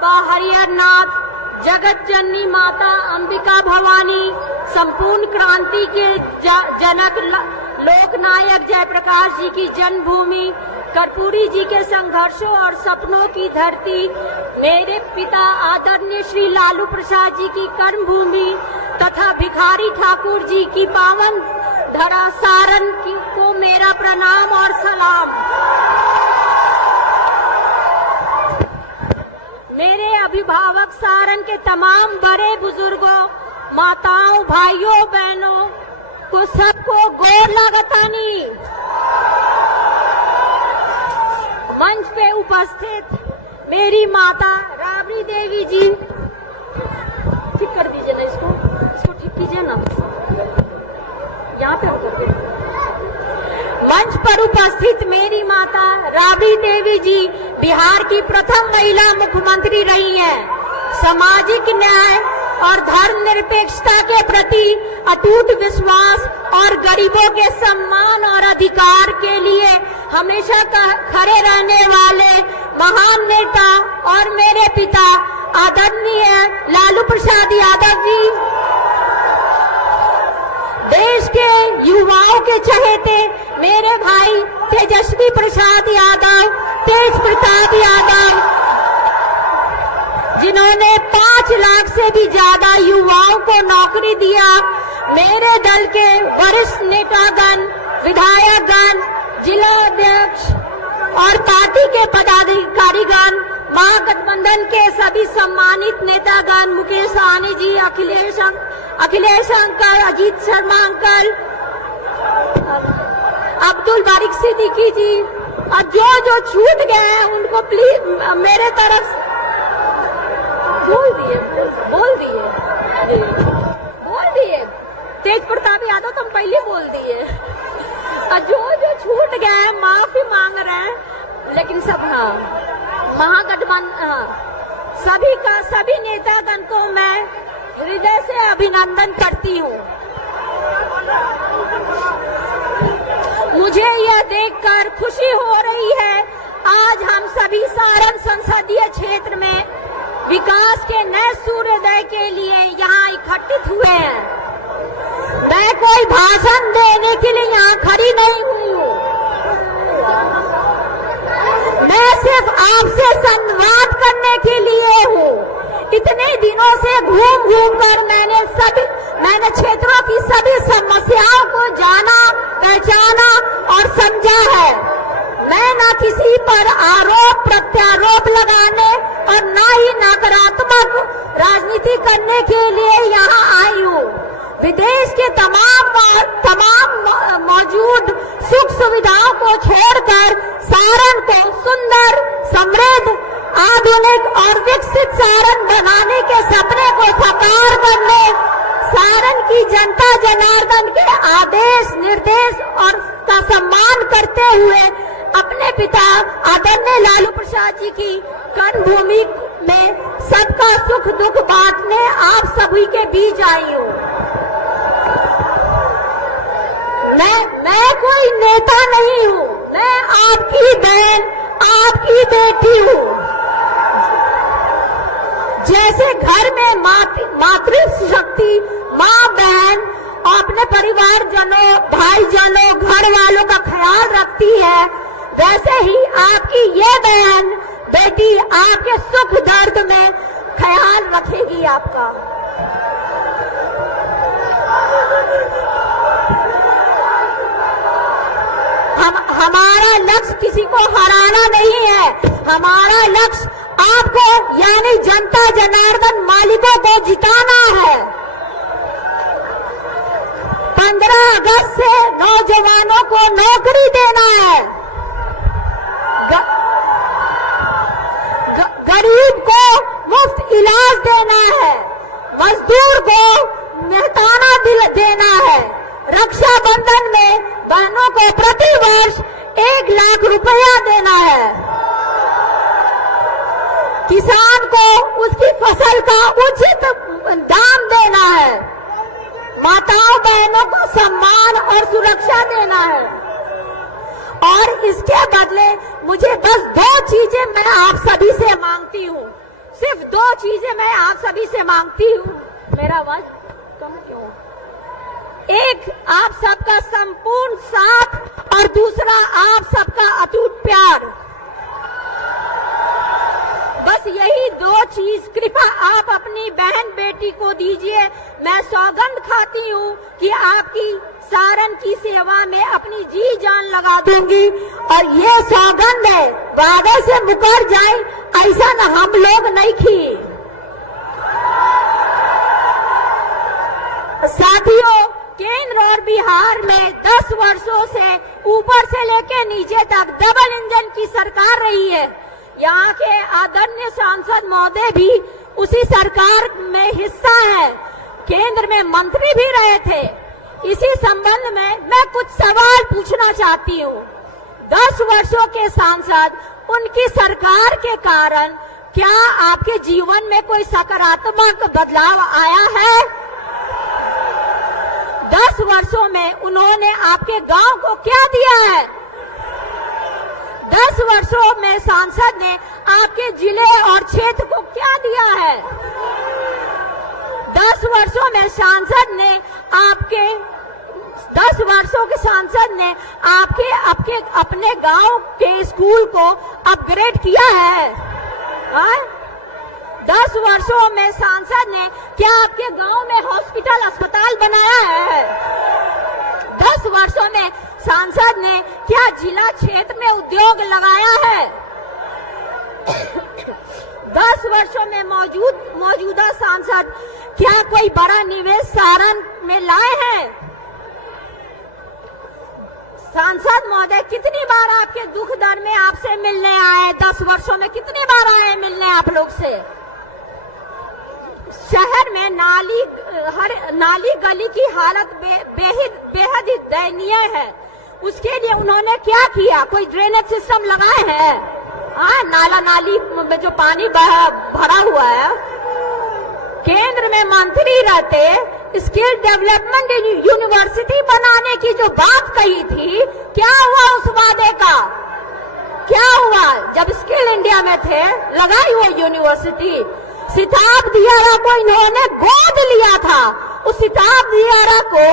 बाबा हरिहरनाथ, जगत जननी माता अंबिका भवानी, संपूर्ण क्रांति के जनक लोकनायक जयप्रकाश जी की जन्मभूमि, कर्पूरी जी के संघर्षों और सपनों की धरती, मेरे पिता आदरणीय श्री लालू प्रसाद जी की कर्मभूमि तथा भिखारी ठाकुर जी की पावन धरा सारण को मेरा प्रणाम और सलाम। मेरे अभिभावक सारण के तमाम बड़े बुजुर्गों, माताओं, भाइयों, बहनों को सबको गोर लागतानी। मंच पे उपस्थित मेरी माता राबड़ी देवी जी, ठीक कर दीजिए ना, इसको ठीक कीजिए ना, यहाँ पे होकर मंच पर उपस्थित मेरी माता राबड़ी देवी जी बिहार की प्रथम महिला मुख्यमंत्री रही हैं। सामाजिक न्याय और धर्मनिरपेक्षता के प्रति अटूट विश्वास और गरीबों के सम्मान और अधिकार के लिए हमेशा खड़े रहने वाले महान नेता और मेरे पिता आदरणीय लालू प्रसाद यादव जी, देश के युवाओं के चहेते मेरे भाई तेजस्वी प्रसाद यादव, तेज प्रताप यादव, जिन्होंने 5 लाख से भी ज्यादा युवाओं को नौकरी दिया, मेरे दल के वरिष्ठ नेतागण, विधायकगण, जिला अध्यक्ष और पार्टी के पदाधिकारीगण, महागठबंधन के सभी सम्मानित नेतागण, मुकेश सहनी जी, अखिलेश अंकल, अजीत शर्मा अंकल, अब्दुल बारिक सिद्दीकी जी, और जो छूट गए हैं उनको प्लीज मेरे तरफ बोल दिए। तेज प्रताप यादव तो हम पहले बोल दिए, और जो छूट गए हैं माफी मांग रहे हैं, लेकिन सब महागठबंधन सभी नेतागण को मैं हृदय से अभिनंदन करती हूँ। मुझे यह देखकर खुशी हो रही है, आज हम सभी सारण संसदीय क्षेत्र में विकास के नए सूर्योदय के लिए यहाँ इकट्ठित हुए हैं। मैं कोई भाषण देने के लिए यहाँ खड़ी नहीं हुई हूँ, मैं सिर्फ आपसे संवाद करने के लिए हूँ। इतने दिनों से घूम कर मैंने क्षेत्रों की सभी समस्याओं को जाना, पहचाना और समझा है। मैं न किसी पर आरोप प्रत्यारोप लगाने और न ही नकारात्मक राजनीति करने के लिए यहाँ आई हूँ। विदेश के तमाम मौजूद सुख सुविधाओं को छोड़कर सारण को सुंदर, समृद्ध, आधुनिक और विकसित सारण बनाने के सपने को साकार करने, सारण की जनता जनार्दन के आदेश निर्देश और का सम्मान करते हुए अपने पिता आदरणीय लालू प्रसाद जी की कर्मभूमि में सबका सुख दुख बांटने आप सभी के बीच आई हूँ। मैं कोई नेता नहीं हूँ, मैं आपकी बहन, आपकी बेटी हूँ। जैसे घर में मातृ शक्ति माँ बहन अपने परिवारजनों, भाईजनों, घर वालों का ख्याल रखती है, वैसे ही आपकी ये बहन बेटी आपके सुख दर्द में ख्याल रखेगी आपका। हमारा लक्ष्य किसी को हराना नहीं है, हमारा लक्ष्य आपको यानी जनता जनार्दन मालिकों को जिताना है। 15 अगस्त से नौजवानों को नौकरी देना है, गरीब को मुफ्त इलाज देना है, मजदूर को मेहताना देना है, रक्षाबंधन में बहनों को प्रति वर्ष 1 लाख रुपया देना है, किसान को उसकी फसल का उचित दाम देना है, माताओं बहनों को सम्मान और सुरक्षा देना है। और इसके बदले मुझे बस 2 चीजें मैं आप सभी से मांगती हूँ। सिर्फ 2 चीजें मैं आप सभी से मांगती हूँ। मेरा आवाज कम क्यों? एक, आप सबका संपूर्ण साथ और दूसरा आप सबका अटूट प्यार। बस यही 2 चीज कृपा आप अपनी बहन बेटी को दीजिए। मैं सौगंध खाती हूँ कि आपकी सारन की सेवा में अपनी जी जान लगा दूंगी और ये सौगंध है, वादे से मुकर जाए ऐसा न हम लोग नहीं की। साथियों, केंद्र और बिहार में 10 वर्षों से ऊपर से लेकर नीचे तक डबल इंजन की सरकार रही है। यहाँ के आदरणीय सांसद महोदय भी उसी सरकार में हिस्सा है, केंद्र में मंत्री भी रहे थे। इसी संबंध में मैं कुछ सवाल पूछना चाहती हूँ। 10 वर्षों के सांसद, उनकी सरकार के कारण क्या आपके जीवन में कोई सकारात्मक बदलाव आया है? 10 वर्षों में उन्होंने आपके गांव को क्या दिया है? 10 वर्षों में सांसद ने आपके जिले और क्षेत्र को क्या दिया है? 10 वर्षों में सांसद ने 10 वर्षों के सांसद ने आपके अपने गांव के स्कूल को अपग्रेड किया है? 10 वर्षों में सांसद ने क्या आपके गांव में हॉस्पिटल अस्पताल बनाया है? 10 वर्षों में सांसद ने क्या जिला क्षेत्र में उद्योग लगाया है? 10 वर्षों में मौजूदा सांसद क्या कोई बड़ा निवेश सारण में लाए हैं? सांसद महोदय कितनी बार आपके दुख दर्द में आपसे मिलने आए? 10 वर्षों में कितनी बार आए मिलने आप लोग से? शहर में नाली गली की हालत बेहद दयनीय है। उसके लिए उन्होंने क्या किया? कोई ड्रेनेज सिस्टम लगाए हैं? नाला नाली में जो पानी भरा हुआ है। केंद्र में मंत्री रहते स्किल डेवलपमेंट यूनिवर्सिटी बनाने की जो बात कही थी, क्या हुआ उस वादे का? क्या हुआ? जब स्किल इंडिया में थे लगाई वो यूनिवर्सिटी। सिताब दियारा को इन्होंने गोद लिया था। उस सिताब दियारा को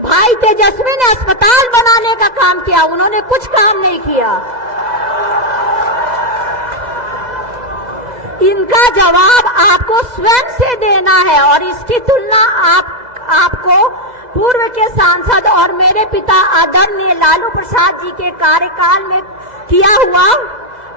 भाई तेजस्वी ने अस्पताल बनाने का काम किया, उन्होंने कुछ काम नहीं किया। इनका जवाब आपको स्वयं से देना है और इसकी तुलना आपको पूर्व के सांसद और मेरे पिता आदरणीय लालू प्रसाद जी के कार्यकाल में किया हुआ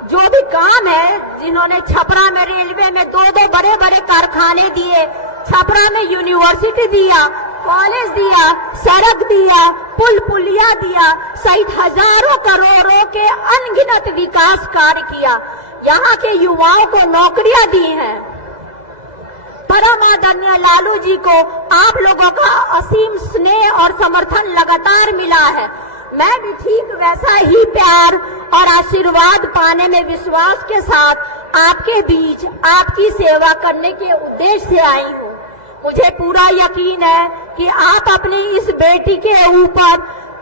जो भी काम है, जिन्होंने छपरा में रेलवे में 2 बड़े बड़े कारखाने दिए, छपरा में यूनिवर्सिटी दिया, कॉलेज दिया, सड़क दिया, पुल पुलिया दिया, सहित हजारों करोड़ों के अनगिनत विकास कार्य किया, यहाँ के युवाओं को नौकरियां दी हैं। परम आदरणीय लालू जी को आप लोगों का असीम स्नेह और समर्थन लगातार मिला है। मैं भी ठीक वैसा ही प्यार और आशीर्वाद पाने में विश्वास के साथ आपके बीच आपकी सेवा करने के उद्देश्य से आई हूँ। मुझे पूरा यकीन है कि आप अपनी इस बेटी के ऊपर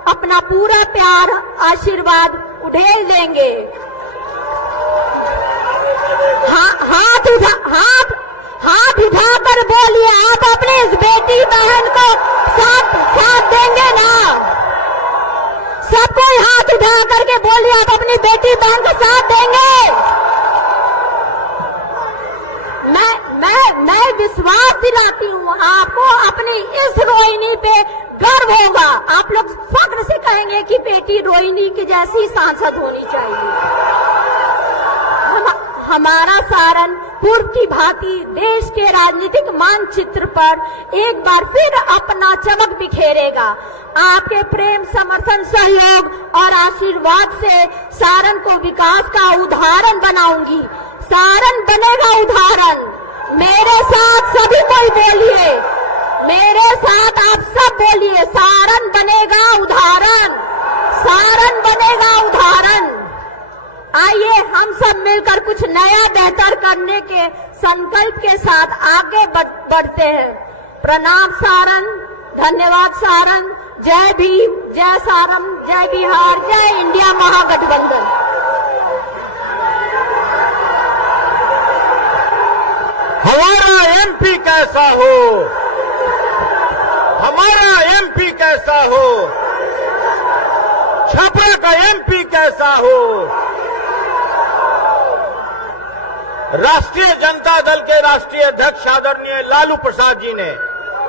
अपना पूरा प्यार आशीर्वाद उड़ेल देंगे। हाथ उठाकर बोलिए, आप अपने इस बेटी बहन को साथ देंगे ना? सबको हाथ उठा करके बोलिए, आप अपनी बेटी बहन को साथ देंगे? मैं विश्वास दिलाती हूँ आपको, अपनी इस रोहिणी पे गर्व होगा। आप लोग फक्र से कहेंगे कि बेटी रोहिणी की जैसी सांसद होनी चाहिए। हमारा सारण पूर्व की भांति देश के राजनीतिक मानचित्र पर एक बार फिर अपना चमक बिखेरेगा। आपके प्रेम, समर्थन, सहयोग और आशीर्वाद से सारण को विकास का उदाहरण बनाऊंगी। सारण बनेगा उदाहरण। मेरे साथ सभी कोई बोलिए, मेरे साथ आप सब बोलिए, सारण बनेगा उदाहरण, सारण बनेगा उदाहरण। आइए हम सब मिलकर कुछ नया बेहतर करने के संकल्प के साथ आगे बढ़ते हैं। प्रणाम सारण, धन्यवाद सारण, जय भीम, जय सारण, जय बिहार, जय इंडिया महागठबंधन। एमपी कैसा हो, हमारा एमपी कैसा हो, छपरा का एमपी कैसा हो। राष्ट्रीय जनता दल के राष्ट्रीय अध्यक्ष आदरणीय लालू प्रसाद जी ने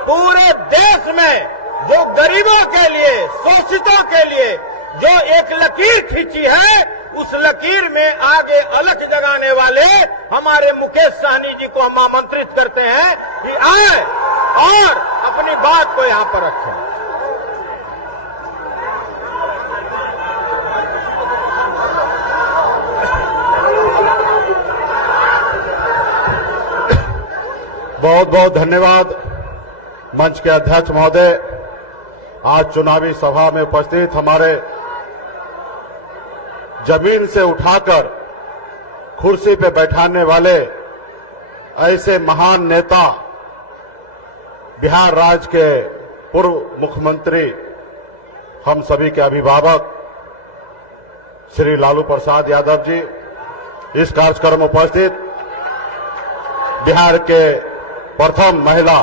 पूरे देश में जो गरीबों के लिए, शोषितों के लिए जो एक लकीर खींची है, उस लकीर में आगे अलख जगाने वाले हमारे मुकेश सहनी जी को हम आमंत्रित करते हैं कि आए और अपनी बात को यहां पर रखें। बहुत बहुत धन्यवाद मंच के अध्यक्ष महोदय। आज चुनावी सभा में उपस्थित हमारे जमीन से उठाकर कुर्सी पे बैठाने वाले ऐसे महान नेता, बिहार राज्य के पूर्व मुख्यमंत्री, हम सभी के अभिभावक श्री लालू प्रसाद यादव जी, इस कार्यक्रम में उपस्थित बिहार के प्रथम महिला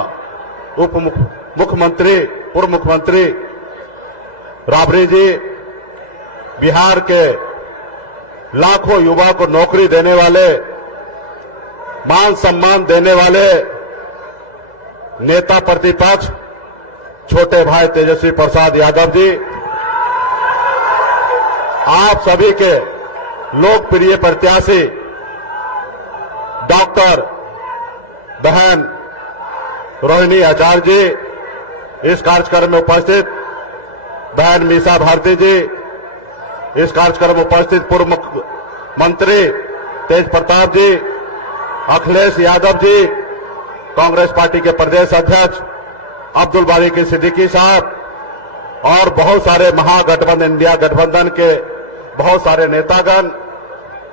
उप मुख्यमंत्री, पूर्व मुख्यमंत्री राबड़ी जी, बिहार के लाखों युवा को नौकरी देने वाले, मान सम्मान देने वाले नेता प्रतिपक्ष छोटे भाई तेजस्वी प्रसाद यादव जी, आप सभी के लोकप्रिय प्रत्याशी डॉक्टर बहन रोहिणी आचार्य जी, इस कार्यक्रम में उपस्थित बहन मीसा भारती जी, इस कार्यक्रम में उपस्थित पूर्व मुख्यमंत्री तेज प्रताप जी, अखिलेश यादव जी, कांग्रेस पार्टी के प्रदेश अध्यक्ष अब्दुल बारी की सिद्दीकी साहब और बहुत सारे महागठबंधन, इंडिया गठबंधन के बहुत सारे नेतागण,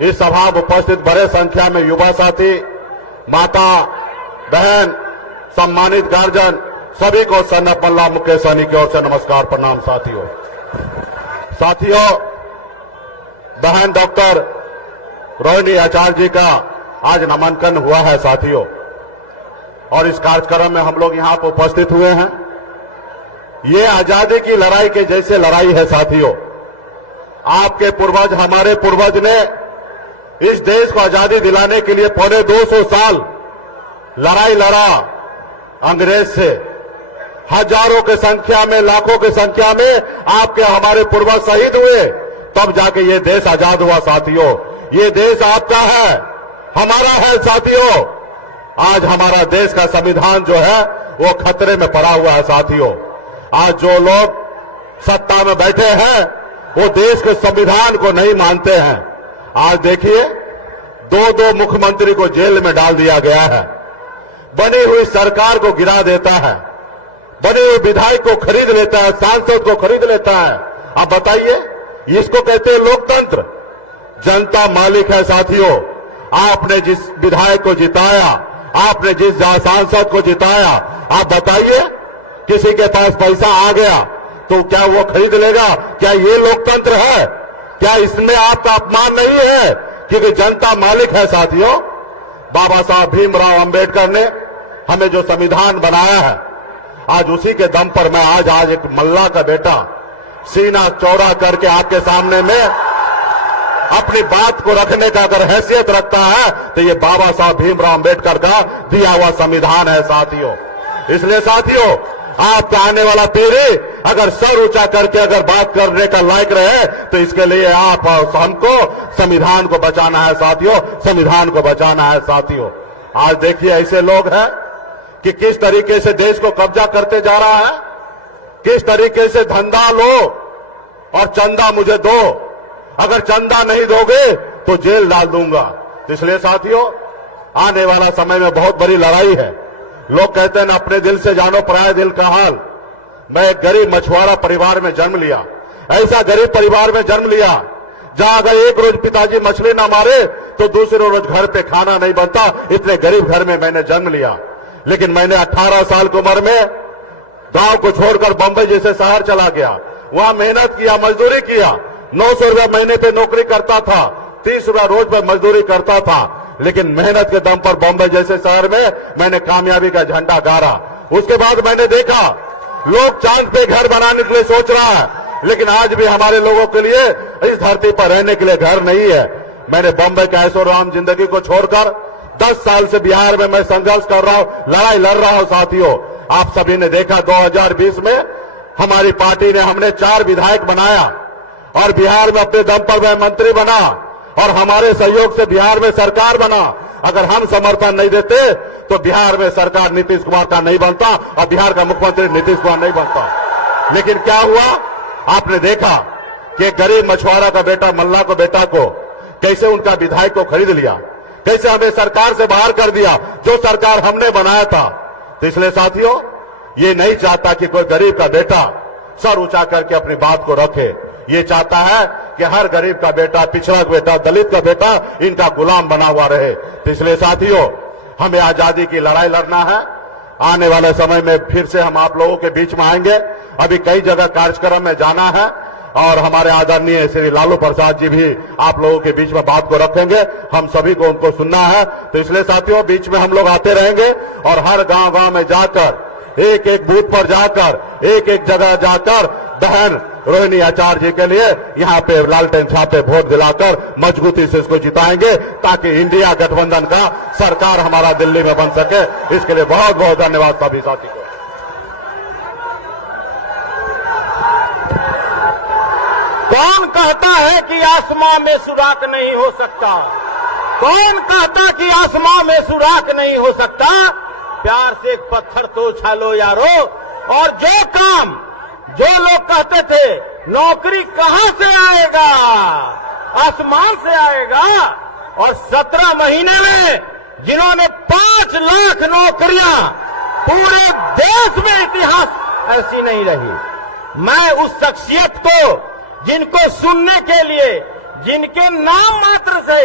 इस सभा में उपस्थित बड़े संख्या में युवा साथी, माता बहन, सम्मानित गार्जियन, सभी को सन्ना पल्ला मुकेश सहनी की ओर से नमस्कार, प्रणाम। साथियों, बहन डॉक्टर रोहिणी आचार्य जी का आज नामांकन हुआ है साथियों, और इस कार्यक्रम में हम लोग यहां पर उपस्थित हुए हैं। ये आजादी की लड़ाई के जैसे लड़ाई है साथियों। आपके पूर्वज, हमारे पूर्वज ने इस देश को आजादी दिलाने के लिए पौने 200 साल लड़ाई लड़ा अंग्रेज से। हजारों की संख्या में, लाखों की संख्या में आपके हमारे पूर्वज शहीद हुए, तब जाके ये देश आजाद हुआ साथियों। ये देश आपका है, हमारा है साथियों। आज हमारा देश का संविधान जो है वो खतरे में पड़ा हुआ है साथियों। आज जो लोग सत्ता में बैठे हैं वो देश के संविधान को नहीं मानते हैं। आज देखिए, दो मुख्यमंत्री को जेल में डाल दिया गया है, बनी हुई सरकार को गिरा देता है, बने हुए विधायक को खरीद लेता है, सांसद को खरीद लेता है। आप बताइए, इसको कहते हैं लोकतंत्र? जनता मालिक है साथियों। आपने जिस विधायक को जिताया, आपने जिस सांसद को जिताया, आप बताइए, किसी के पास पैसा आ गया तो क्या वो खरीद लेगा? क्या ये लोकतंत्र है? क्या इसमें आपका अपमान नहीं है? क्योंकि जनता मालिक है साथियों। बाबा साहब भीमराव अंबेडकर ने हमें जो संविधान बनाया है, आज उसी के दम पर मैं आज एक मल्ला का बेटा सीना चौड़ा करके आपके सामने में अपनी बात को रखने का अगर हैसियत रखता है तो ये बाबा साहब भीमराव अंबेडकर का दिया हुआ संविधान है साथियों। इसलिए साथियों, आपका आने वाला पीढ़ी अगर सर ऊंचा करके अगर बात करने का लायक रहे तो इसके लिए आप हमको संविधान को बचाना है साथियों, संविधान को बचाना है साथियों। आज देखिए, ऐसे लोग हैं कि किस तरीके से देश को कब्जा करते जा रहा है, किस तरीके से धंधा लो और चंदा मुझे दो, अगर चंदा नहीं दोगे तो जेल डाल दूंगा। इसलिए साथियों, आने वाला समय में बहुत बड़ी लड़ाई है। लोग कहते हैं ना, अपने दिल से जानो पराये दिल का हाल। मैं एक गरीब मछुआरा परिवार में जन्म लिया, ऐसा गरीब परिवार में जन्म लिया जहां अगर एक रोज पिताजी मछली ना मारे तो दूसरे रोज घर पे खाना नहीं बनता। इतने गरीब घर में मैंने जन्म लिया, लेकिन मैंने 18 साल की उम्र में गांव को छोड़कर बंबई जैसे शहर चला गया, वहां मेहनत किया, मजदूरी किया। 900 रुपया महीने पे नौकरी करता था, 30 रुपया रोज पर मजदूरी करता था। लेकिन मेहनत के दम पर बॉम्बे जैसे शहर में मैंने कामयाबी का झंडा गाड़ा। उसके बाद मैंने देखा लोग चांद पे घर बनाने के लिए सोच रहा है, लेकिन आज भी हमारे लोगों के लिए इस धरती पर रहने के लिए घर नहीं है। मैंने बॉम्बे के ऐशो आराम जिंदगी को छोड़कर 10 साल से बिहार में मैं संघर्ष कर रहा हूं, लड़ाई लड़ रहा हूं। साथियों, आप सभी ने देखा 2020 में हमारी पार्टी ने हमने 4 विधायक बनाया और बिहार में अपने दम पर मैं मंत्री बना और हमारे सहयोग से बिहार में सरकार बना। अगर हम समर्थन नहीं देते तो बिहार में सरकार नीतीश कुमार का नहीं बनता और बिहार का मुख्यमंत्री नीतीश कुमार नहीं बनता। लेकिन क्या हुआ, आपने देखा कि गरीब मछुआरा का बेटा मल्ला को बेटा को कैसे उनका विधायक को खरीद लिया, कैसे हमें सरकार से बाहर कर दिया जो सरकार हमने बनाया था। तो इसलिए साथियों, ये नहीं चाहता कि कोई गरीब का बेटा सर ऊंचा करके अपनी बात को रखे। ये चाहता है कि हर गरीब का बेटा, पिछड़ा का बेटा, दलित का बेटा इनका गुलाम बना हुआ रहे। तो इसलिए साथियों, हमें आजादी की लड़ाई लड़ना है। आने वाले समय में फिर से हम आप लोगों के बीच में आएंगे। अभी कई जगह कार्यक्रम में जाना है और हमारे आदरणीय श्री लालू प्रसाद जी भी आप लोगों के बीच में बात को रखेंगे। हम सभी को उनको सुनना है। तो इसलिए साथियों, बीच में हम लोग आते रहेंगे और हर गांव-गांव में जाकर, एक एक बूथ पर जाकर, एक एक जगह जाकर बहन रोहिणी आचार्य जी के लिए यहाँ पे लालटेन छापे वोट दिलाकर मजबूती से इसको जिताएंगे ताकि इंडिया गठबंधन का सरकार हमारा दिल्ली में बन सके। इसके लिए बहुत बहुत धन्यवाद सभी साथी को। कौन कहता है कि आसमां में सुराख नहीं हो सकता? कौन कहता कि आसमां में सुराख नहीं हो सकता? प्यार से एक पत्थर तो उछालो यारो। और जो काम जो लोग कहते थे नौकरी कहां से आएगा, आसमान से आएगा, और 17 महीने में जिन्होंने 5 लाख नौकरियां, पूरे देश में इतिहास ऐसी नहीं रही। मैं उस शख्सियत को, जिनको सुनने के लिए, जिनके नाम मात्र से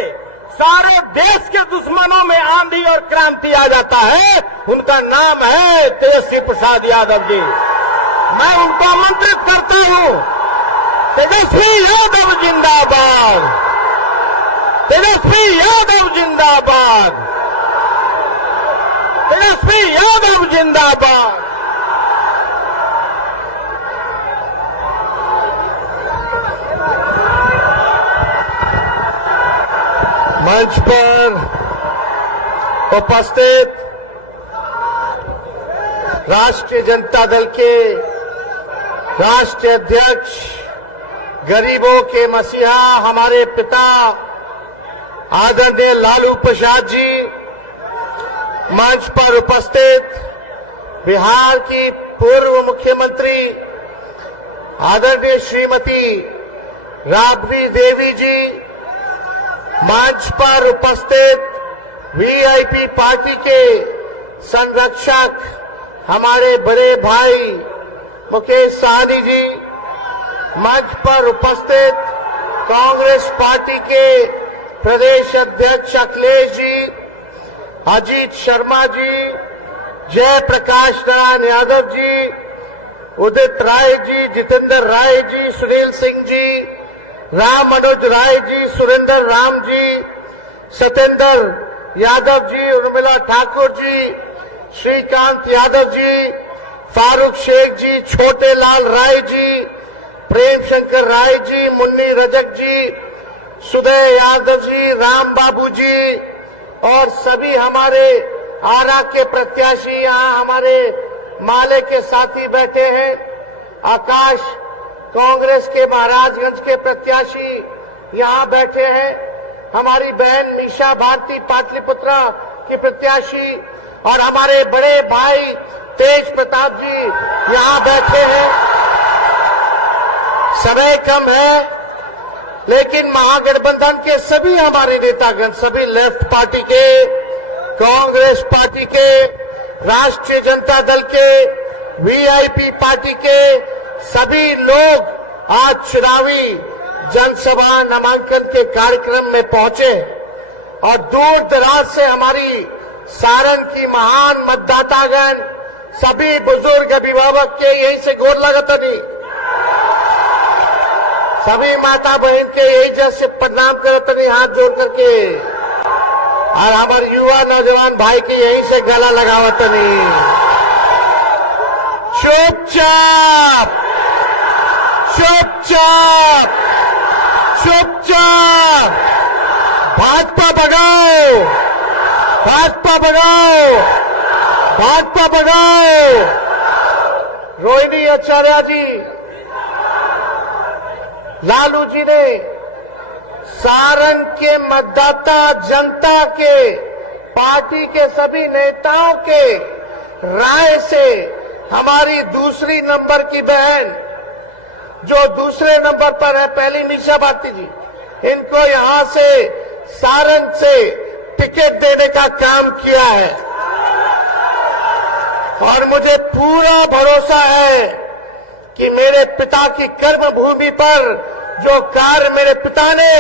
सारे देश के दुश्मनों में आंधी और क्रांति आ जाता है, उनका नाम है तेजस्वी प्रसाद यादव जी। मैं उनको आमंत्रित करता हूं, तेजस्वी यादव जिंदाबाद, तेजस्वी यादव जिंदाबाद, तेजस्वी यादव जिंदाबाद। मंच पर उपस्थित राष्ट्रीय जनता दल के राष्ट्रीय अध्यक्ष, गरीबों के मसीहा हमारे पिता आदरणीय लालू प्रसाद जी, मंच पर उपस्थित बिहार की पूर्व मुख्यमंत्री आदरणीय श्रीमती राबड़ी देवी जी, मंच पर उपस्थित वीआईपी पार्टी के संरक्षक हमारे बड़े भाई मुकेश सहनी जी, मंच पर उपस्थित कांग्रेस पार्टी के प्रदेश अध्यक्ष अखिलेश जी, अजीत शर्मा जी, जयप्रकाश नारायण यादव जी, उदित राय जी, जितेंद्र राय जी, सुनील सिंह जी, राम मनोज राय जी, सुरेंद्र राम जी, सत्येंद्र यादव जी, उर्मिला ठाकुर जी, श्रीकांत यादव जी, फारूक शेख जी, छोटे लाल राय जी, प्रेम शंकर राय जी, मुन्नी रजक जी, सुदय यादव जी, राम बाबू जी और सभी हमारे आरा के प्रत्याशी, यहाँ हमारे माले के साथी बैठे हैं। आकाश कांग्रेस के महाराजगंज के प्रत्याशी यहाँ बैठे हैं। हमारी बहन मीशा भारती पाटलिपुत्रा की प्रत्याशी और हमारे बड़े भाई तेज प्रताप जी यहाँ बैठे हैं। समय कम है, लेकिन महागठबंधन के सभी हमारे नेतागण, सभी लेफ्ट पार्टी के, कांग्रेस पार्टी के, राष्ट्रीय जनता दल के, वीआईपी पार्टी के सभी लोग आज चुनावी जनसभा नामांकन के कार्यक्रम में पहुंचे और दूर दराज से हमारी सारण की महान मतदातागण, सभी बुजुर्ग अभिभावक के यहीं से गोर लगता नहीं, सभी माता बहन के यही जैसे प्रणाम करता नहीं, हाथ जोड़ करके और हमारे युवा नौजवान भाई की यहीं से गला लगावत नहीं। चुपचाप चुपचाप चुपचाप भाजपा भगाओ, भाजपा भगाओ, भाजपा भगाओ। रोहिणी आचार्य जी, लालू जी ने सारण के मतदाता जनता के, पार्टी के सभी नेताओं के राय से हमारी दूसरी नंबर की बहन, जो दूसरे नंबर पर है, पहली मीसा भारती जी, इनको यहां से सारण से टिकट देने का काम किया है। और मुझे पूरा भरोसा है कि मेरे पिता की कर्म भूमि पर जो कार्य मेरे पिता ने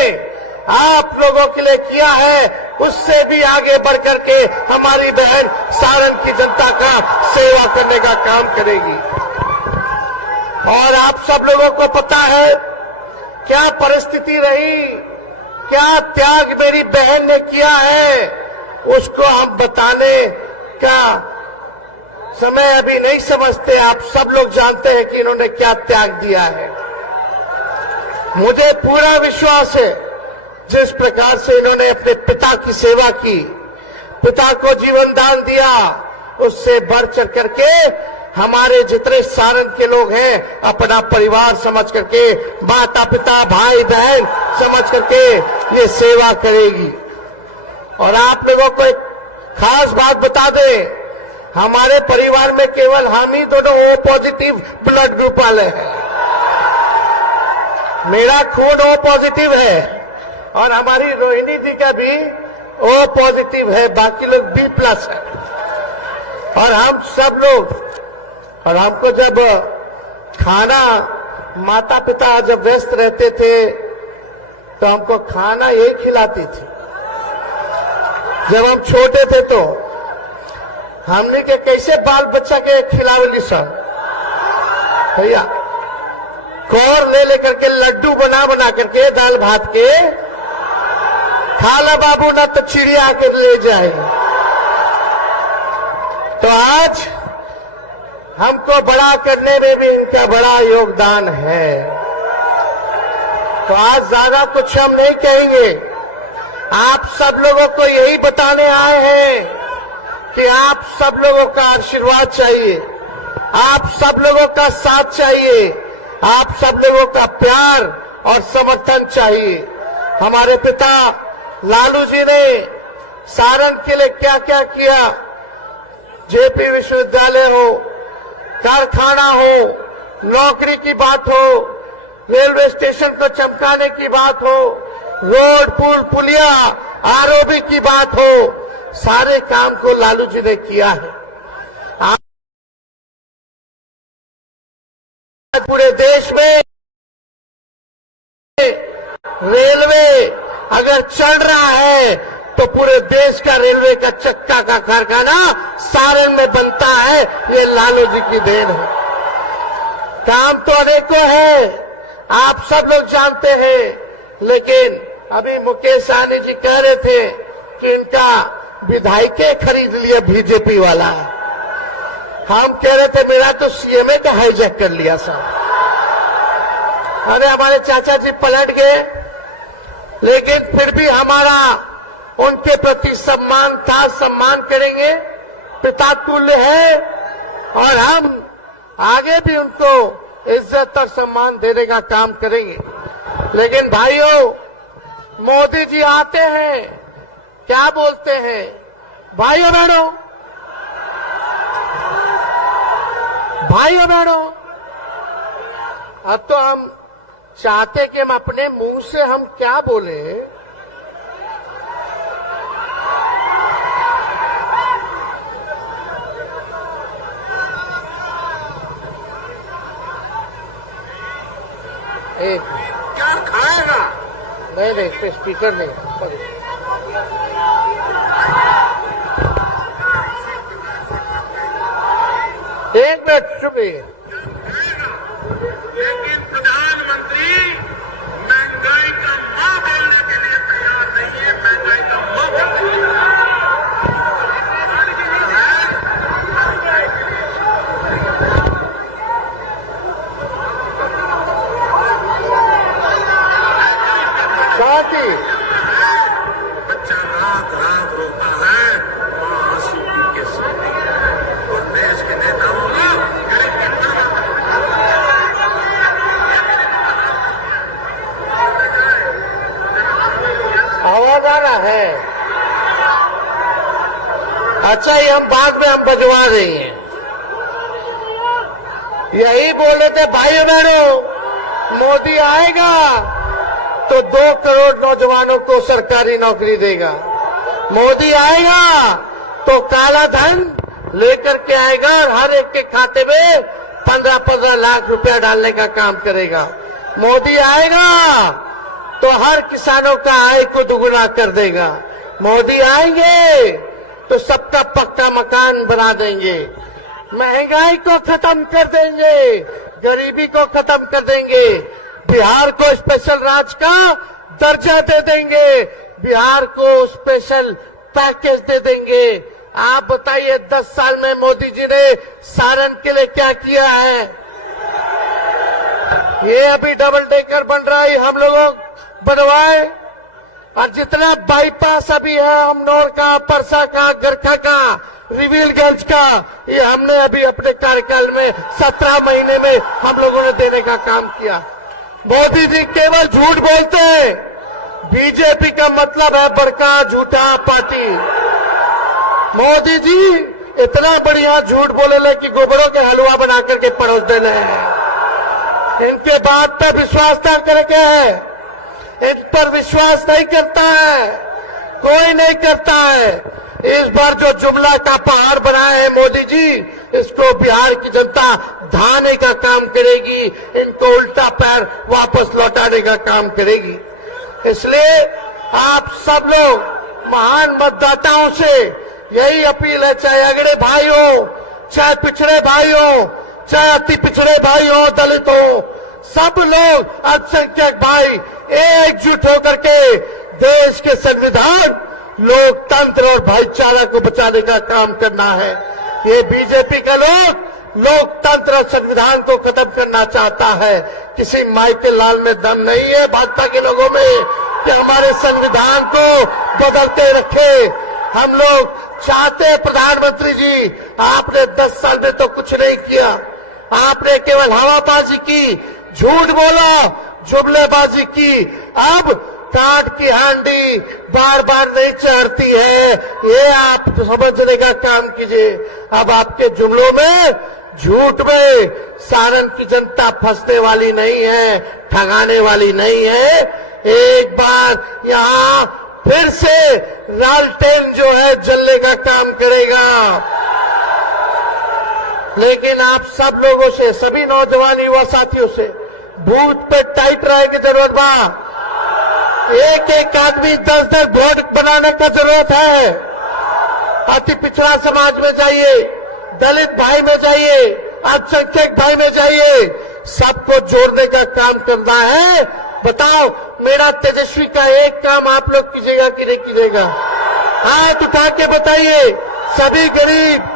आप लोगों के लिए किया है, उससे भी आगे बढ़कर के हमारी बहन सारण की जनता का सेवा करने का काम करेगी। और आप सब लोगों को पता है क्या परिस्थिति रही, क्या त्याग मेरी बहन ने किया है, उसको हम बताने का समय अभी नहीं समझते। आप सब लोग जानते हैं कि इन्होंने क्या त्याग दिया है। मुझे पूरा विश्वास है जिस प्रकार से इन्होंने अपने पिता की सेवा की, पिता को जीवन दान दिया, उससे बढ़ चढ़ करके हमारे जितने सारण के लोग हैं अपना परिवार समझ करके, माता पिता भाई बहन समझ करके ये सेवा करेगी। और आप लोगों को एक खास बात बता दें, हमारे परिवार में केवल हम ही दोनों ओ पॉजिटिव ब्लड ग्रुप वाले हैं। मेरा खून ओ पॉजिटिव है और हमारी रोहिणी जी का भी ओ पॉजिटिव है, बाकी लोग बी प्लस है। और हम सब लोग, और हमको जब खाना, माता पिता जब व्यस्त रहते थे तो हमको खाना यही खिलाती थी। जब हम छोटे थे तो हमने के कैसे बाल बच्चा के खिलावली सब भैया, कौर ले लेकर के लड्डू बना बना करके दाल भात के, खाला बाबू ना तो चिड़िया आके ले जाए। तो आज हमको बड़ा करने में भी इनका बड़ा योगदान है। तो आज ज्यादा कुछ हम नहीं कहेंगे, आप सब लोगों को यही बताने आए हैं कि आप सब लोगों का आशीर्वाद चाहिए, आप सब लोगों का साथ चाहिए, आप सब लोगों का प्यार और समर्थन चाहिए। हमारे पिता लालू जी ने सारण के लिए क्या क्या किया, जेपी विश्वविद्यालय हो, कारखाना हो, नौकरी की बात हो, रेलवे स्टेशन को चमकाने की बात हो, रोड पुल पुलिया आरओबी की बात हो, सारे काम को लालू जी ने किया है। आज पूरे देश में रेलवे अगर चल रहा है तो पूरे देश का रेलवे का चक्का का कारखाना सारण में बनता है, ये लालू जी की देन है। काम तो अनेकों है, आप सब लोग जानते हैं, लेकिन अभी मुकेश सहनी जी कह रहे थे कि इनका विधायिके खरीद लिया बीजेपी वाला। हम कह रहे थे मेरा तो सीएमए का हाईजैक कर लिया साहब। अरे हमारे चाचा जी पलट गए, लेकिन फिर भी हमारा उनके प्रति सम्मान था, सम्मान करेंगे, पिता तुल्य है और हम आगे भी उनको इज्जत और सम्मान देने का काम करेंगे। लेकिन भाइयों, मोदी जी आते हैं, क्या बोलते हैं, भाइयों बहनों, भाइयों बहनों, अब तो हम चाहते कि हम अपने मुंह से हम क्या बोले, क्या खाएगा? नहीं नहीं, इस पे स्पीकर नहीं। एक मिनट चुप रहिए। लेकिन प्रधानमंत्री महंगाई का मां बोलने के लिए तैयार नहीं है, महंगाई का मां बोलने के लिए अच्छा, ये हम बाद में हम बजवा देंगे। यही बोले थे भाइयों बहनों, मोदी आएगा तो 2 करोड़ नौजवानों को सरकारी नौकरी देगा। मोदी आएगा तो काला धन लेकर के आएगा और हर एक के खाते में 15-15 लाख रुपया डालने का काम करेगा। मोदी आएगा तो हर किसानों का आय को दुगुना कर देगा। मोदी आएंगे तो सबका पक्का मकान बना देंगे, महंगाई को खत्म कर देंगे, गरीबी को खत्म कर देंगे, बिहार को स्पेशल राज्य का दर्जा दे देंगे, बिहार को स्पेशल पैकेज दे देंगे। आप बताइए 10 साल में मोदी जी ने सारण के लिए क्या किया है? ये अभी डबल डेकर बन रहा है, हम लोगों बनवाए। और जितना बाईपास अभी है अमनौर का, परसा का, गरखा का, रिवीलगंज का, ये हमने अभी अपने कार्यकाल में 17 महीने में हम लोगों ने देने का काम किया। मोदी जी केवल झूठ बोलते हैं। बीजेपी का मतलब है बड़का झूठा पार्टी। मोदी जी इतना बढ़िया झूठ बोले कि गोबरों के हलवा बना करके परोस देने हैं। इनके बात पर विश्वास न करके है, इन पर विश्वास नहीं करता है, कोई नहीं करता है। इस बार जो जुमला का पहाड़ बनाए हैं मोदी जी, इसको बिहार की जनता ढाने का काम करेगी, इनको उल्टा पैर वापस लौटाने का काम करेगी। इसलिए आप सब लोग महान मतदाताओं से यही अपील है, चाहे अगड़े भाई हो, चाहे पिछड़े भाई हो, चाहे अति पिछड़े भाई हो, दलित हो, सब लोग अल्पसंख्यक भाई एकजुट होकर के देश के संविधान, लोकतंत्र और भाईचारा को बचाने का काम करना है। ये बीजेपी का लोकतंत्र और संविधान को खत्म करना चाहता है। किसी माइकल लाल में दम नहीं है भाजपा के लोगों में कि हमारे संविधान को बदलते रखे। हम लोग चाहते हैं प्रधानमंत्री जी, आपने 10 साल में तो कुछ नहीं किया, आपने केवल हवाबाजी की, झूठ बोला, जुमलेबाजी की। अब काट की हांडी बार बार नहीं चढ़ती है, ये आप समझने का काम कीजिए। अब आपके जुमलों में, झूठ में सारण की जनता फंसने वाली नहीं है, ठगाने वाली नहीं है। एक बार यहाँ फिर से लालटेन जो है जलने का काम करेगा। लेकिन आप सब लोगों से, सभी नौजवान युवा साथियों से बूथ पे टाइट रहने की जरूरत बा। एक एक आदमी 10-10 वोट बनाने का जरूरत है। अति पिछड़ा समाज में चाहिए, दलित भाई में चाहिए, अल्पसंख्यक भाई में चाहिए, सबको जोड़ने का काम करना है। बताओ, मेरा तेजस्वी का एक काम आप लोग कीजिएगा कि नहीं कीजिएगा? हाथ उठा के बताइए। सभी गरीब,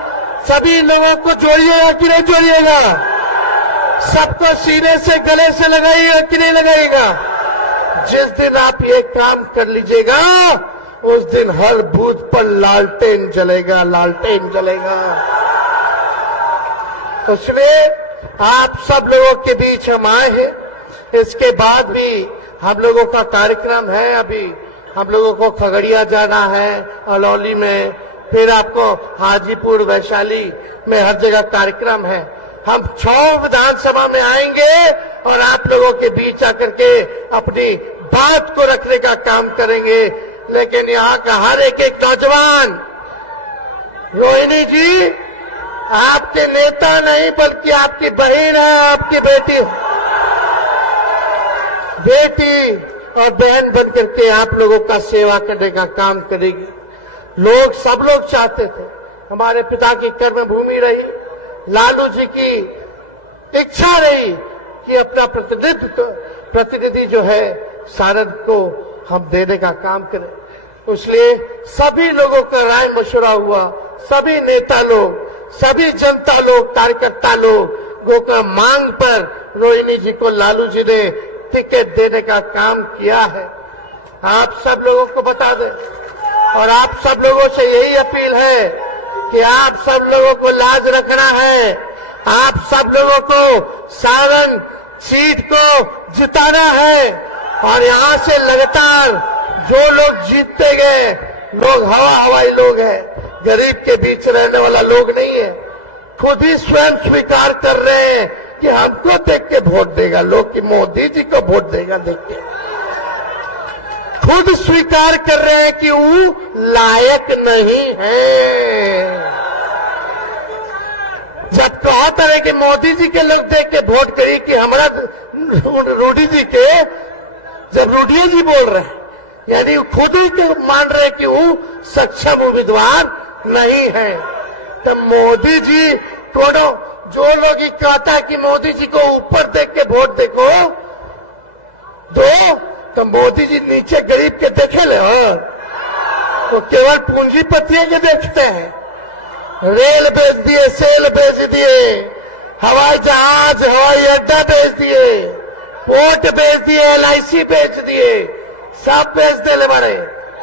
सभी लोगों को जोड़िएगा कि नहीं जोड़िएगा? सबको सीने से, गले से लगाइएगा कि नहीं लगाइएगा? जिस दिन आप ये काम कर लीजिएगा, उस दिन हर बूथ पर लालटेन जलेगा, लालटेन जलेगा। तो इसलिए आप सब लोगों के बीच हम आए हैं। इसके बाद भी हम लोगों का कार्यक्रम है। अभी हम लोगों को खगड़िया जाना है, अलौली में, फिर आपको हाजीपुर, वैशाली में हर जगह कार्यक्रम है। हम 6 विधानसभा में आएंगे और आप लोगों के बीच आकर के अपनी बात को रखने का काम करेंगे। लेकिन यहाँ का हर एक नौजवान, रोहिणी जी आपके नेता नहीं बल्कि आपकी बहन है, आपकी बेटी और बहन बन करके आप लोगों का सेवा करने का काम करेगी। सब लोग चाहते थे, हमारे पिता की कर्मभूमि रही, लालू जी की इच्छा रही कि अपना प्रतिनिधि जो है सारण को हम देने का काम करें। इसलिए सभी लोगों का राय मशवरा हुआ, सभी नेता लोग, सभी जनता लोग, कार्यकर्ता लोगों का मांग पर रोहिणी जी को लालू जी ने टिकट देने का काम किया है। आप सब लोगों को बता दें और आप सब लोगों से यही अपील है कि आप सब लोगों को लाज रखना है। आप सब लोगों को सारण सीट को जिताना है और यहाँ से लगातार जो लोग जीतते गए, लोग हवाई लोग हैं, गरीब के बीच रहने वाला लोग नहीं है। खुद ही स्वयं स्वीकार कर रहे हैं कि हमको देख के वोट देगा लोग, कि मोदी जी को वोट देगा देख के। खुद स्वीकार कर रहे हैं कि वो लायक नहीं है। जब कहा तरह के मोदी जी के लोग देख के वोट करी कि हमारा रूडी जी के, जब रूडिया जी बोल रहे हैं यानी खुद ही के मान रहे कि वो सक्षम उम्मीदवार नहीं है, तो मोदी जी कोनो जो लोग ही कहता है कि मोदी जी को ऊपर देख के वोट देखो दो, तो मोदी जी नीचे गरीब के देखे ले, वो केवल पूंजीपतियों के देखते हैं। रेल बेच दिए, सेल बेच दिए, हवाई जहाज हवाई अड्डा बेच दिए, पोर्ट बेच दिए, LIC बेच दिए, सब बेच देने वाले।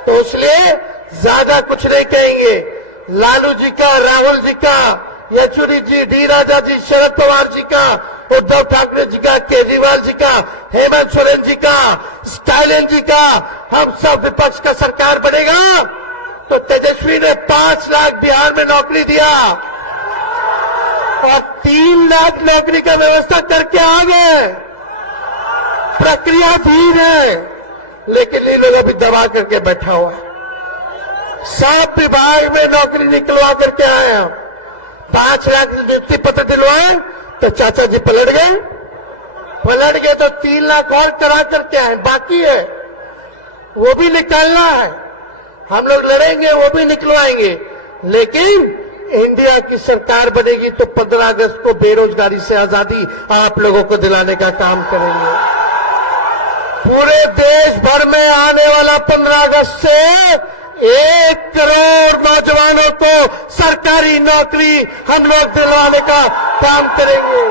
तो इसलिए ज्यादा कुछ नहीं कहेंगे। लालू जी का, राहुल जी का, येचुरी जी, डी राजा जी, शरद पवार जी का, उद्धव ठाकरे जी का, केजरीवाल जी का, हेमंत सोरेन जी का, स्टालिन जी का, हम सब विपक्ष का सरकार बनेगा तो तेजस्वी ने 5 लाख बिहार में नौकरी दिया और 3 लाख नौकरी का व्यवस्था करके आ गए। प्रक्रिया धीर है, लेकिन इन लोगों भी दबा करके बैठा हुआ है। सब विभाग में नौकरी निकलवा करके आए हम। 5 लाख नियुक्ति पत्र दिलवाए तो चाचा जी पलट गए तो 3 लाख और करा करके आए, बाकी है वो भी निकालना है। हम लोग लड़ेंगे, वो भी निकलवाएंगे। लेकिन इंडिया की सरकार बनेगी तो 15 अगस्त को बेरोजगारी से आजादी आप लोगों को दिलाने का काम करेंगे। पूरे देश भर में आने वाला 15 अगस्त से 1 करोड़ नौजवानों को सरकारी नौकरी हम लोग दिलवाने का काम करेंगे।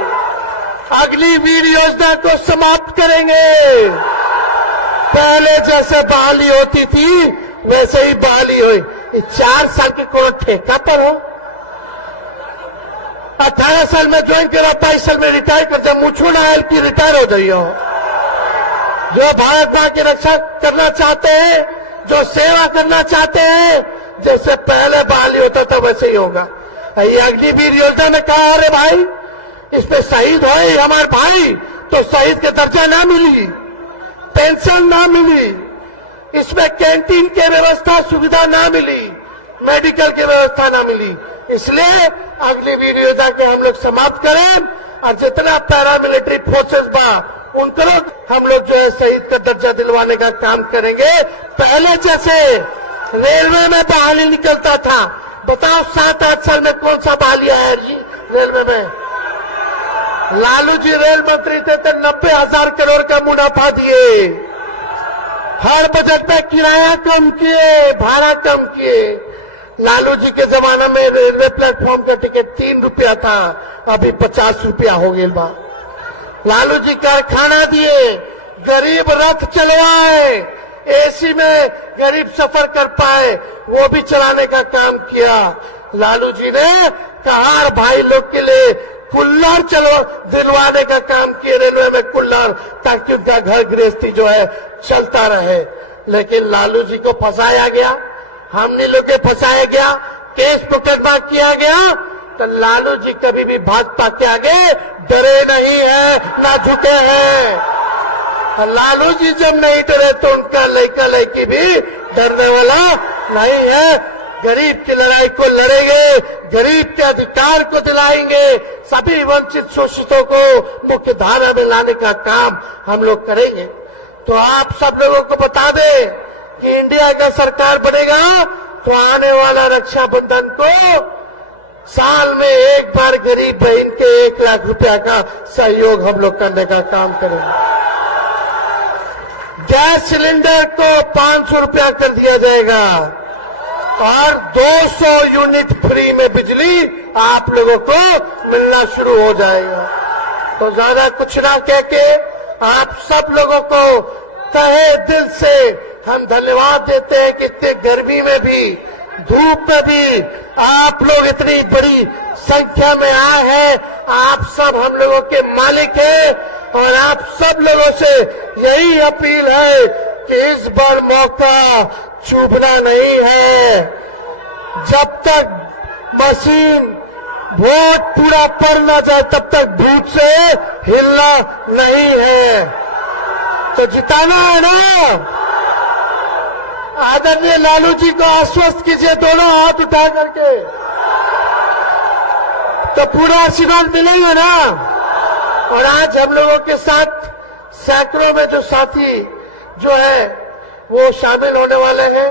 अग्निवीर योजना को समाप्त करेंगे। पहले जैसे बहाली होती थी वैसे ही बहाली हुई। 4 साल के कोई ठेका पर हो, 18 साल में ज्वाइन करा, 22 साल में रिटायर कर जाए, मुझको ना आयल की रिटायर हो जाइए हो। जो भारत मां की रक्षा करना चाहते हैं, जो सेवा करना चाहते हैं, जैसे पहले बहाली होता था वैसे ही होगा। ये अग्निवीर योजना में कहा, अरे भाई इसमें शहीद हो हमारे भाई तो शहीद के दर्जा ना मिली, पेंशन ना मिली, इसमें कैंटीन की व्यवस्था सुविधा ना मिली, मेडिकल की व्यवस्था ना मिली। इसलिए अग्निवीर योजना के हम लोग समाप्त करें और जितना पैरामिलिट्री फोर्सेस बा उनको हम लोग जो है शहीद का दर्जा दिलवाने का काम करेंगे। पहले जैसे रेलवे में बहाली निकलता था, बताओ 7-8 साल में कौन सा बहाली आया जी रेलवे में? लालू जी रेल मंत्री थे तो 90,000 करोड़ का मुनाफा दिए। हर बजट में किराया कम किए, भाड़ा कम किए। लालू जी के जमाना में रेलवे प्लेटफॉर्म का टिकट 3 रुपया था, अभी 50 रुपया हो गया बा। लालू जी कारखाना दिए, गरीब रथ चलवाए, AC में गरीब सफर कर पाए, वो भी चलाने का काम किया। लालू जी ने कहार भाई लोग के लिए कुल्लर दिलवाने का काम किए, रेलवे में कुल्लर, ताकि उनका घर गृहस्थी जो है चलता रहे। लेकिन लालू जी को फंसाया गया, हमने लोग के फंसाया गया, केस मुकदमा किया गया। तो लालू जी कभी भी भाजपा के आगे डरे नहीं है, ना झुके हैं। लालू जी जब नहीं डरे तो उनका लड़का लड़की भी डरने वाला नहीं है। गरीब की लड़ाई को लड़ेंगे, गरीब के अधिकार को दिलाएंगे, सभी वंचित शोषितों को मुख्य धारा में लाने का काम हम लोग करेंगे। तो आप सब लोगों को बता दें कि इंडिया का सरकार बनेगा तो आने वाला रक्षाबंधन को साल में एक बार गरीब बहन के 1 लाख रुपया का सहयोग हम लोग करने का काम करेंगे। गैस सिलेंडर को 500 रुपया कर दिया जाएगा और 200 यूनिट फ्री में बिजली आप लोगों को मिलना शुरू हो जाएगा। तो ज्यादा कुछ ना कह के आप सब लोगों को तहे दिल से हम धन्यवाद देते हैं कि इतने गर्मी में भी, धूप में भी आप लोग इतनी बड़ी संख्या में आए हैं। आप सब हम लोगों के मालिक हैं और आप सब लोगों से यही अपील है कि इस बार मौका चूकना नहीं है। जब तक मशीन वोट पूरा पड़ न जाए तब तक बूथ से हिलना नहीं है। तो जिताना है ना। आदरणीय लालू जी को आश्वस्त कीजिए दोनों हाथ उठा करके, तो पूरा आशीर्वाद मिलेगा ना। और आज हम लोगों के साथ सैकड़ों में जो साथी जो है वो शामिल होने वाले हैं।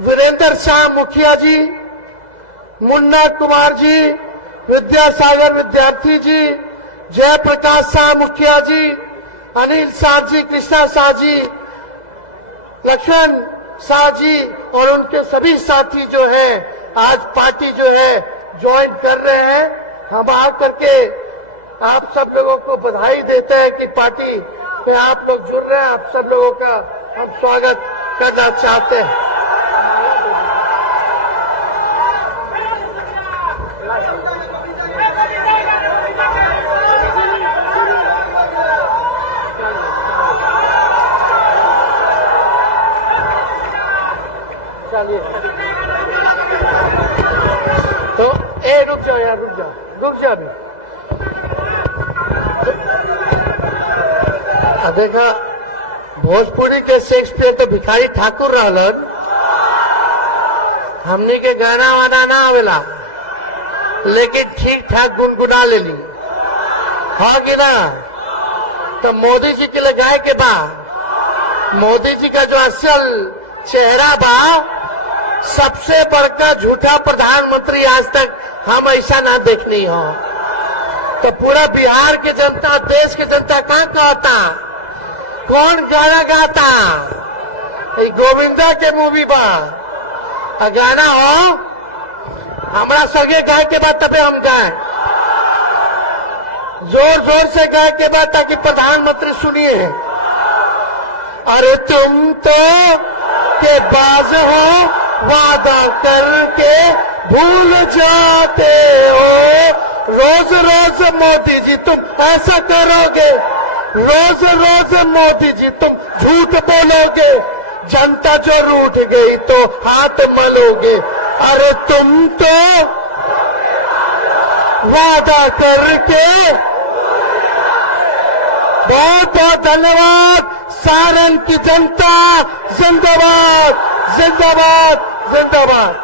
वीरेंद्र शाह मुखिया जी, मुन्ना कुमार जी, विद्यासागर विद्यार्थी जी, जयप्रकाश शाह मुखिया जी, अनिल शाह जी, कृष्णा शाह जी, लक्ष्मण शाह जी और उनके सभी साथी जो हैं आज पार्टी जो है ज्वाइन कर रहे हैं। हम आकर के आप सब लोगों को बधाई देते हैं कि पार्टी में आप लोग जुड़ रहे हैं। आप सब लोगों का हम स्वागत करना चाहते हैं। तो रुक जाओ यार, रुक जाओ अभी। देखा भोजपुरी के शेक्सपियर तो भिखारी ठाकुर रहलन, हमनी के गाना वाना ना आवेला, लेकिन ठीक ठाक गुनगुना लेली, हाँ कि ना। तो मोदी जी के लिए गाय के बा, मोदी जी का जो असल चेहरा बा, सबसे बड़का झूठा प्रधानमंत्री आज तक हम ऐसा ना देखनी हो। तो पूरा बिहार की जनता, देश की जनता कहाँ कहता, कौन गाना गाता, गोविंदा के मूवी बा गाना हो, हमारा सगे गाय के बाद तबे हम गाए, जोर जोर से गाय के बाद ताकि प्रधानमंत्री सुनिए। अरे तुम तो के बाज हो, वादा करके भूल जाते हो, रोज रोज मोदी जी तुम ऐसा करोगे, रोज रोज मोदी जी तुम झूठ बोलोगे, जनता जो रूठ गई तो हाथ मलोगे। अरे तुम तो वादा करके। बहुत बहुत धन्यवाद। सारण की जनता जिंदाबाद, जिंदाबाद, जिंदाबाद।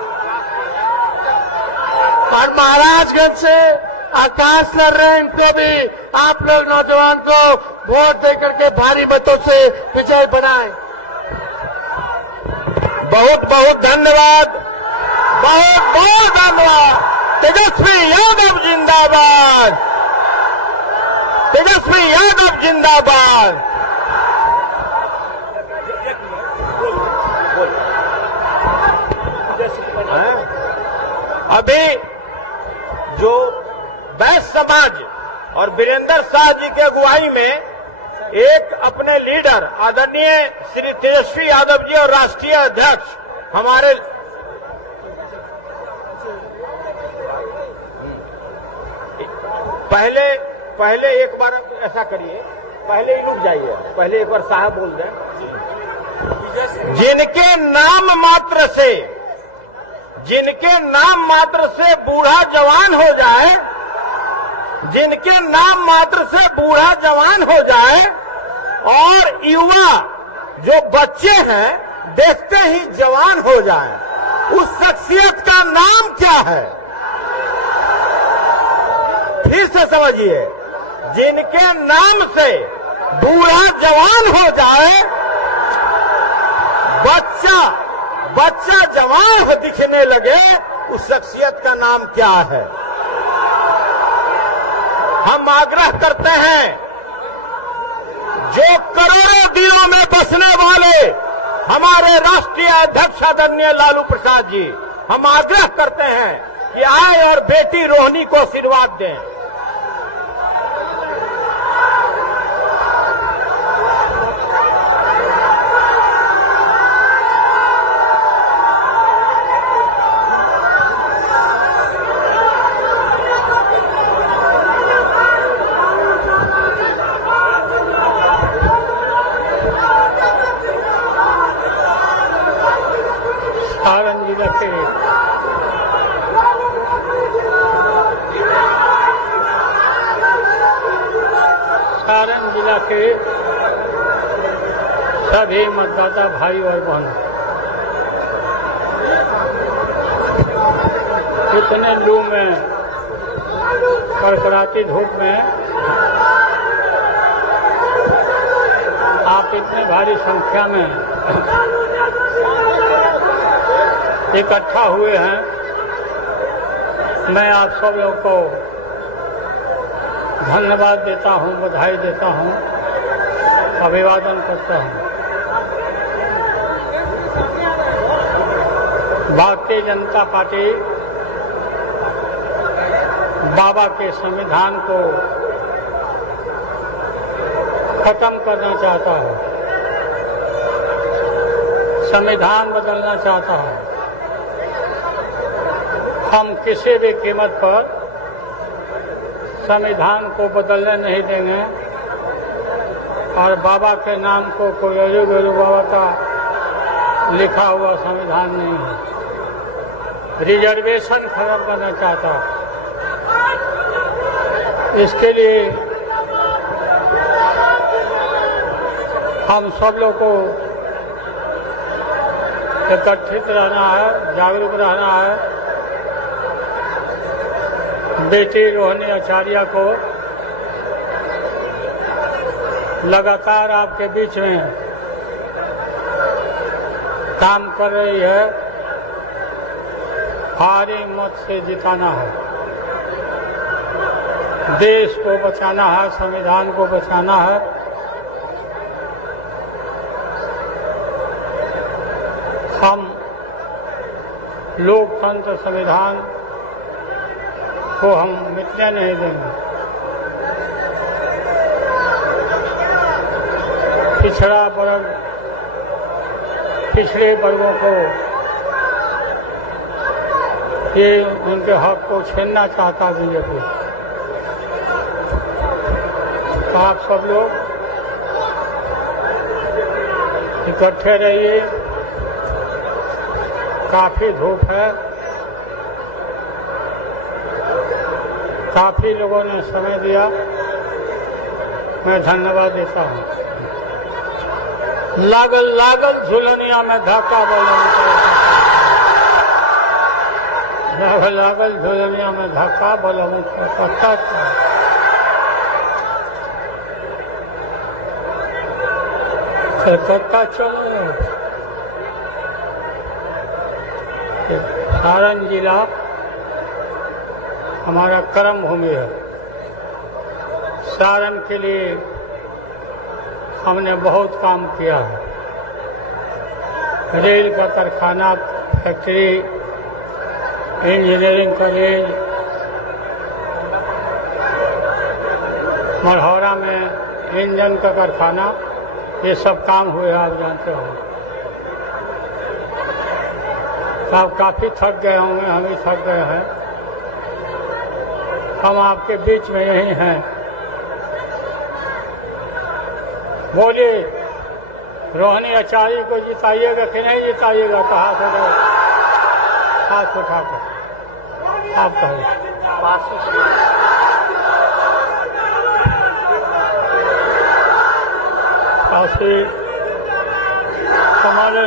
और महाराजगंज से आकाश लड़ रहे हैं, इनको भी आप लोग नौजवान को वोट देकर के भारी मतों से विजय बनाएं। बहुत बहुत धन्यवाद, बहुत बहुत धन्यवाद। तेजस्वी यादव जिंदाबाद, तेजस्वी यादव जिंदाबाद। अभी जो बैस समाज और वीरेंद्र शाह जी के अगुवाई में एक अपने लीडर आदरणीय श्री तेजस्वी यादव जी और राष्ट्रीय अध्यक्ष हमारे पहले एक बार ऐसा करिए, पहले ही रुक जाइए, पहले एक बार साहब बोल दें। जिनके नाम मात्र से बूढ़ा जवान हो जाए, जिनके नाम मात्र से बूढ़ा जवान हो जाए और युवा जो बच्चे हैं देखते ही जवान हो जाए, उस शख्सियत का नाम क्या है? फिर से समझिए, जिनके नाम से बूढ़ा जवान हो जाए, बच्चा जवान दिखने लगे, उस शख्सियत का नाम क्या है? हम आग्रह करते हैं, जो करोड़ों दिलों में बसने वाले हमारे राष्ट्रीय अध्यक्ष आदरणीय लालू प्रसाद जी, हम आग्रह करते हैं कि आए और बेटी रोहिणी को आशीर्वाद दें। जिला के सभी मतदाता भाई और बहनों, इतने लू में, कड़कड़ाती धूप में आप इतने भारी संख्या में इकट्ठा हुए हैं। मैं आप सब लोग को धन्यवाद देता हूं, बधाई देता हूं, अभिवादन करता हूं। भारतीय जनता पार्टी बाबा के संविधान को खत्म करना चाहता है, संविधान बदलना चाहता है। हम किसी भी कीमत पर संविधान को बदलने नहीं देंगे और बाबा के नाम को कोई अजू बाबा का लिखा हुआ संविधान नहीं है। रिजर्वेशन खत्म करना चाहता है। इसके लिए हम सब लोग को एकत्रित रहना है, जागरूक रहना है। बेटी रोहिणी आचार्य को लगातार आपके बीच में काम कर रही है, भारी मत से जिताना है, देश को बचाना है, संविधान को बचाना है। हम लोकतंत्र संविधान को हम मिटने नहीं देंगे। पिछड़ा वर्ग, पिछड़े वर्गों को ये उनके हक को छीनना चाहता बीजेपी। तो आप सब लोग इकट्ठे रहिए। काफी धूप है, काफी लोगों ने समय दिया, मैं धन्यवाद देता हूँ। लागल लागल झुलनिया में धक्का लागल लागल झुलनिया में धक्का बलम पत्ता कलकत्ता चलो। सारण जिला हमारा कर्म भूमि है। सारण के लिए हमने बहुत काम किया है। रेल का कारखाना, फैक्ट्री, इंजीनियरिंग कॉलेज, मढ़ौरा में इंजन का कारखाना, ये सब काम हुए, आप जानते हो। आप काफी थक गए होंगे, हम भी थक गए हैं। हम आपके बीच में यही हैं। बोलिए, रोहिणी आचार्य को जिताइएगा कि नहीं जिताइएगा? कहा था हाथ उठाकर आप कहें। काशी हमारे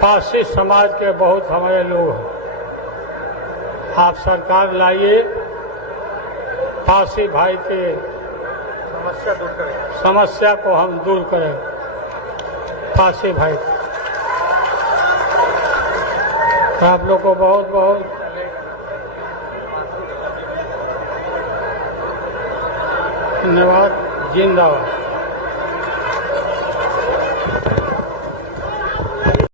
पासी समाज के बहुत हमारे लोग हैं। आप सरकार लाइए, पासी भाई के समस्या को हम दूर करें। पासी भाई, आप लोग को बहुत बहुत धन्यवाद। जिंदाबाद।